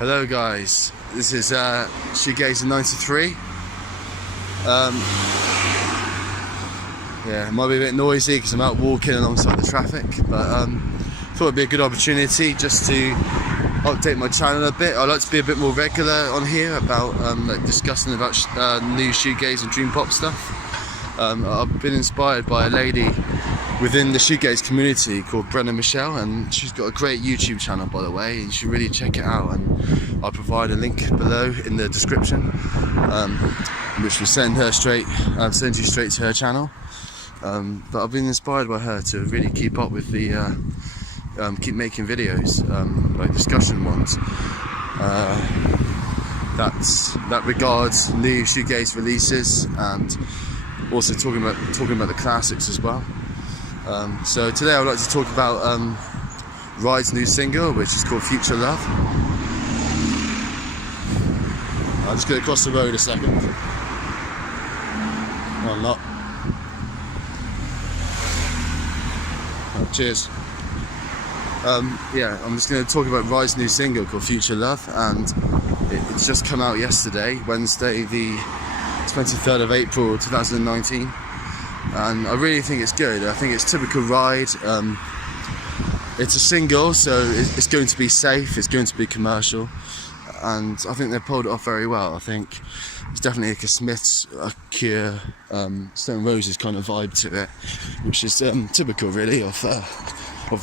Hello guys, this is Shoegazer 93. Yeah, it might be a bit noisy because I'm out walking alongside the traffic, but thought it'd be a good opportunity just to update my channel a bit. I'd like to be a bit more regular on here about discussing about new shoegaze and dream pop stuff. I've been inspired by a lady within the shoegaze community called Brenna Michelle, and she's got a great YouTube channel, by the way. You should really check it out, and I'll provide a link below in the description, which will send you straight to her channel. But I've been inspired by her to really keep up with the keep making videos, like discussion ones that regards new shoegaze releases, and also talking about the classics as well. So today I would like to talk about Rhyde's new single, which is called Future Love. I'll just go across the road a second. No, I'm not. Oh, cheers. Yeah, I'm just going to talk about Rhyde's new single called Future Love, and it's just come out yesterday, Wednesday the 23rd of April 2019. And I really think it's good. I think it's typical Rhyde. It's a single, so it's going to be safe, it's going to be commercial, and I think they've pulled it off very well. I think it's definitely like a Smith's, a Cure, Stone Roses kind of vibe to it, which is typical really of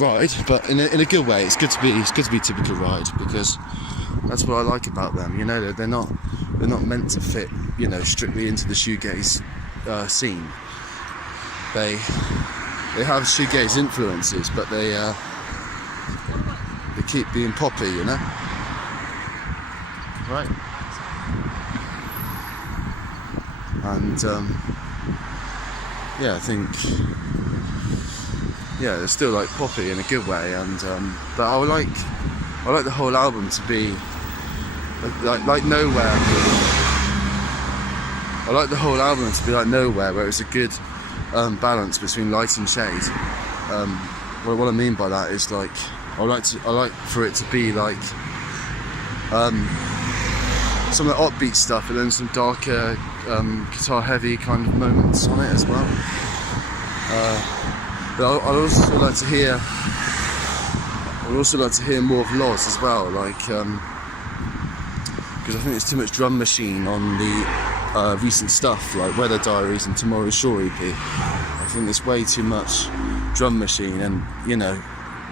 Rhyde, but in a good way. It's good to be typical Rhyde, because that's what I like about them. You know, they're not meant to fit, you know, strictly into the shoegaze scene. They have shoegaze influences, but they keep being poppy, you know. Right. And yeah, I think they're still like poppy in a good way, and but I like the whole album to be like Nowhere. I like the whole album to be like Nowhere, where it's a good balance between light and shade. What I mean by that is, like, I like for it to be like some of the upbeat stuff, and then some darker guitar heavy kind of moments on it as well. But I'd also like to hear more of Loz as well, like because I think there's too much drum machine on the recent stuff like Weather Diaries and Tomorrow's Shore EP. I think there's way too much drum machine, and you know,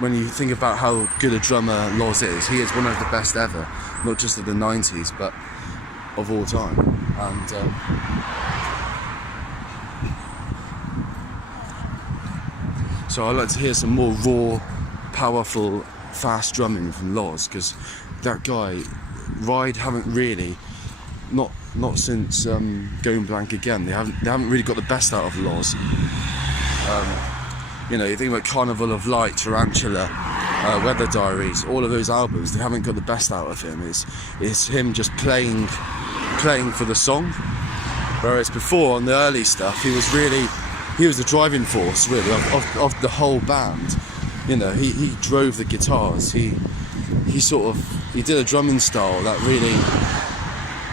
when you think about how good a drummer Loz is, he is one of the best ever, not just of the 90s but of all time. And so I'd like to hear some more raw, powerful, fast drumming from Loz, because that guy, Rhyde haven't really, not since Going Blank Again, they haven't really got the best out of Loz. You know, you think about Carnival of Light, Tarantula, Weather Diaries, all of those albums, they haven't got the best out of him. It's him just playing for the song. Whereas before, on the early stuff, he was the driving force really of the whole band. You know, he drove the guitars. He did a drumming style that really,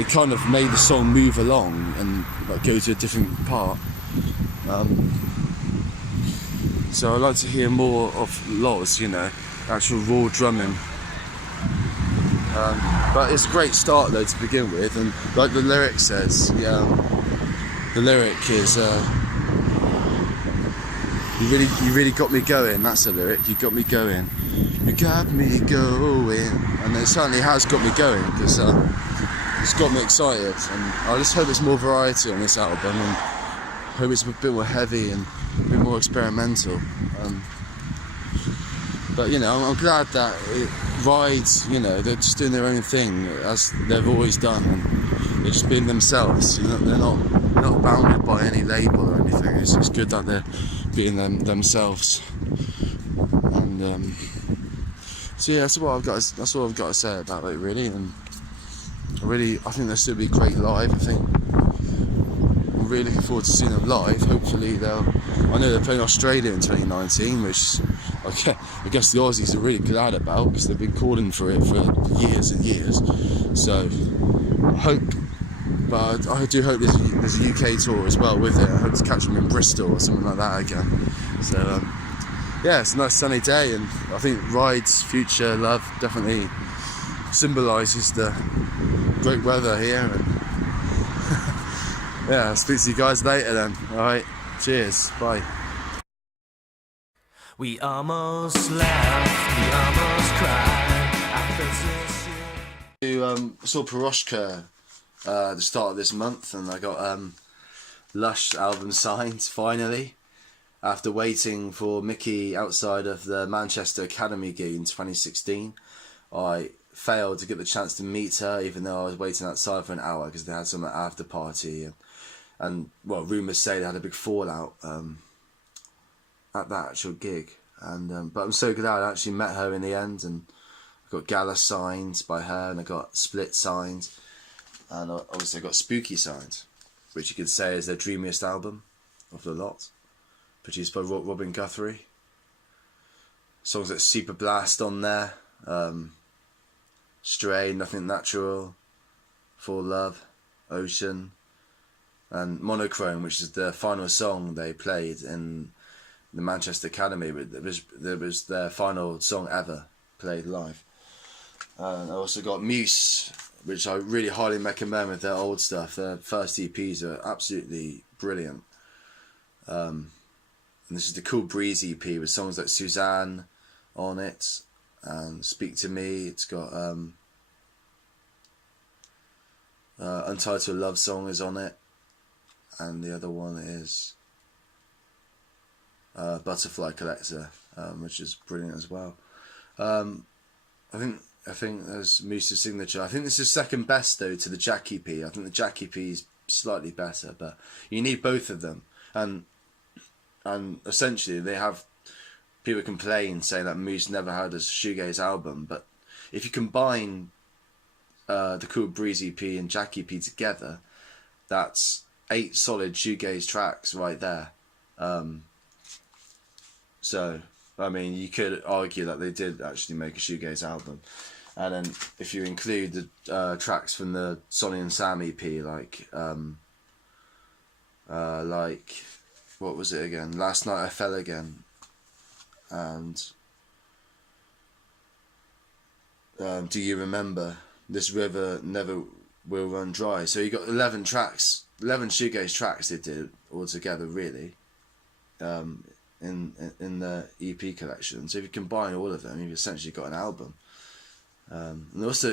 it kind of made the song move along and like go to a different part. So I'd like to hear more of Loz, you know, actual raw drumming. But it's a great start though to begin with, and like the lyric says, the lyric is you really got me going. That's the lyric. You got me going. You got me going, and it certainly has got me going, because it's got me excited, and I just hope there's more variety on this album, and hope it's a bit more heavy and a bit more experimental. But you know, I'm glad that Rhyde, you know, they're just doing their own thing as they've always done, and they're just being themselves. You know, they're not bounded by any label or anything. It's good that they're being themselves. And so yeah, that's what I've got to say about it really. And I think they'll still be great live. I think I'm really looking forward to seeing them live. Hopefully I know they're playing Australia in 2019, which I guess the Aussies are really glad about, because they've been calling for it for years and years. So I hope, but I do hope there's a UK tour as well with it. I hope to catch them in Bristol or something like that again. So yeah, it's a nice sunny day, and I think Ride's Future Love definitely symbolises the great weather here. And yeah, I'll speak to you guys later then. Alright, cheers, bye. We almost laughed, we almost cried. I saw Piroshka at the start of this month, and I got Lush album signed finally, after waiting for Mickey outside of the Manchester Academy gig in 2016. I failed to get the chance to meet her, even though I was waiting outside for an hour because they had some after party, and well, rumours say they had a big fallout at that actual gig. And but I'm so glad I actually met her in the end, and I got Gala signed by her, and I got Split signed, and obviously I got Spooky signed, which you could say is their dreamiest album of the lot, produced by Robin Guthrie. Songs like Super Blast on there, Stray, Nothing Natural, For Love, Ocean, and Monochrome, which is the final song they played in the Manchester Academy. There was their final song ever played live. And I also got Muse, which I really highly recommend with their old stuff. Their first EPs are absolutely brilliant. And this is the Cool Breeze EP with songs like Suzanne on it, and Speak to Me. It's got Untitled Love Song is on it, and the other one is Butterfly Collector, which is brilliant as well. I think there's Moose's signature. I think this is second best though to the Jack EP. I think the Jack EP is slightly better, but you need both of them. And essentially they have people complain saying that Moose never had a shoegaze album, but if you combine the Cool Breeze EP and Jack EP together, that's 8 solid shoegaze tracks right there. So I mean, you could argue that they did actually make a shoegaze album. And then if you include the tracks from the Sonny and Sam EP, like what was it again? Last Night I Fell Again, and Do You Remember? This River Never Will Run Dry. So you got 11 tracks, 11 shoegaze tracks they did all together, really, in the EP collection. So if you combine all of them, you've essentially got an album. And also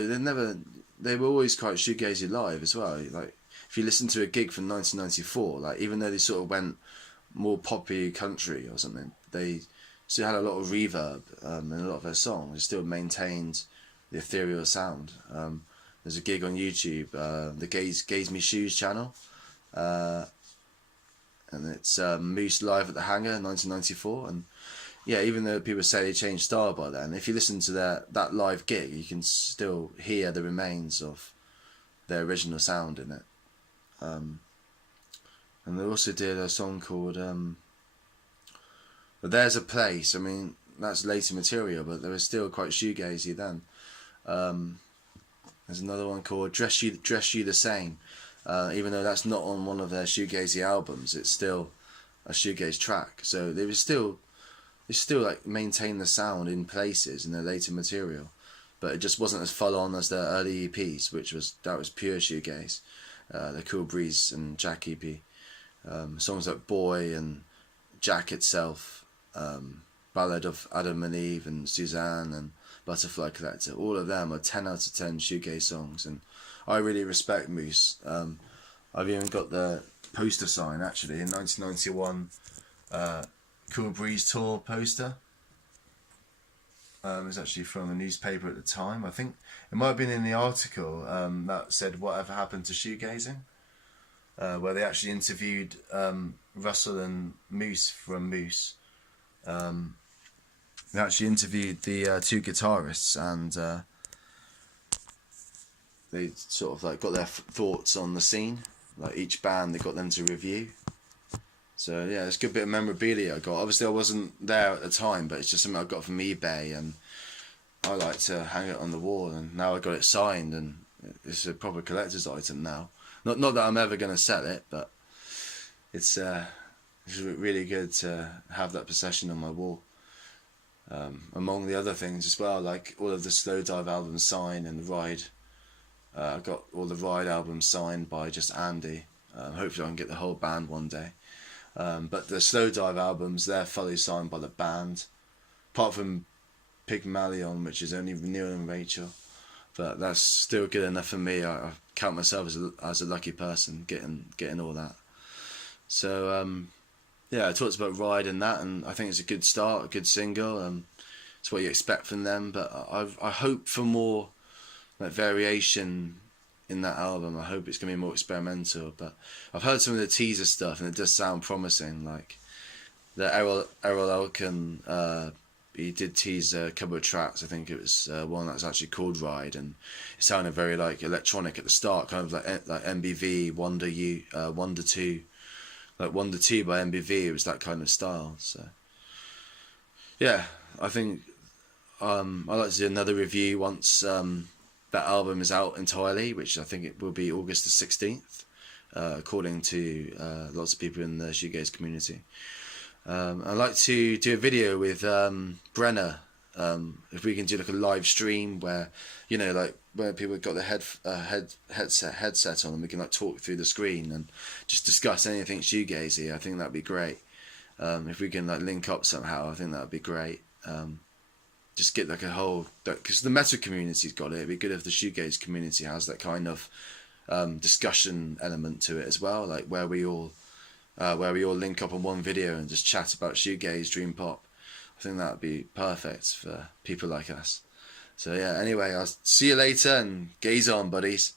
they were always quite shoegazy live as well. Like if you listen to a gig from 1994, like even though they sort of went more poppy country or something, they still had a lot of reverb in a lot of their songs. They still maintained the ethereal sound. There's a gig on YouTube, the Gaze Me Shoes channel, and it's Moose live at the Hangar 1994. And yeah, even though people say they changed style by then, if you listen to that live gig, you can still hear the remains of their original sound in it. And they also did a song called But There's a Place. I mean, that's later material, but they were still quite shoegazy then. There's another one called Dress You the Same. Even though that's not on one of their shoegazy albums, it's still a shoegaze track. So they still like maintain the sound in places in their later material, but it just wasn't as full on as their early EPs, that was pure shoegaze. The Cool Breeze and Jack EP, songs like Boy and Jack itself, Ballad of Adam and Eve and Suzanne and Butterfly Collector, all of them are 10 out of 10 shoegaze songs, and I really respect Moose. I've even got the poster sign actually in 1991 Cool Breeze tour poster. It was actually from a newspaper at the time. I think it might have been in the article that said Whatever Happened to Shoegazing, where they actually interviewed Russell and Moose from Moose. They actually interviewed the 2 guitarists, and they sort of like got their thoughts on the scene. Like each band, they got them to review, So yeah, it's a good bit of memorabilia I got. Obviously I wasn't there at the time, but it's just something I got from eBay, and I like to hang it on the wall, and now I got it signed, and it's a proper collector's item now. Not that I'm ever going to sell it, but it's really good to have that possession on my wall. Among the other things as well, like all of the Slow Dive albums signed, and the Ride. I got all the Ride albums signed by just Andy. Hopefully I can get the whole band one day. But the Slow Dive albums, they're fully signed by the band, apart from Pygmalion, which is only Neil and Rachel. But that's still good enough for me. I count myself as a lucky person getting all that. So yeah, I talked about Ride and that, and I think it's a good start, a good single. It's what you expect from them, but I hope for more like variation in that album. I hope it's going to be more experimental, but I've heard some of the teaser stuff and it does sound promising. Like the Errol Elkin, he did tease a couple of tracks. I think it was one that's actually called Ride, and it sounded very like electronic at the start, kind of like MBV, Wonder 2, like Wonder 2 by MBV. It was that kind of style. So yeah, I think I'd like to do another review once that album is out entirely, which I think it will be August the 16th, according to lots of people in the shoegaze community. I'd like to do a video with Brenna, if we can do like a live stream where, you know, like where people have got their headset on, and we can like talk through the screen and just discuss anything shoegazy. I think that'd be great. If we can like link up somehow, I think that'd be great. Just get like a whole, because the metal community's got it. It'd be good if the shoegaze community has that kind of discussion element to it as well, like where we all link up on one video and just chat about shoegaze, dream pop. I think that would be perfect for people like us. So yeah, anyway, I'll see you later, and gaze on, buddies.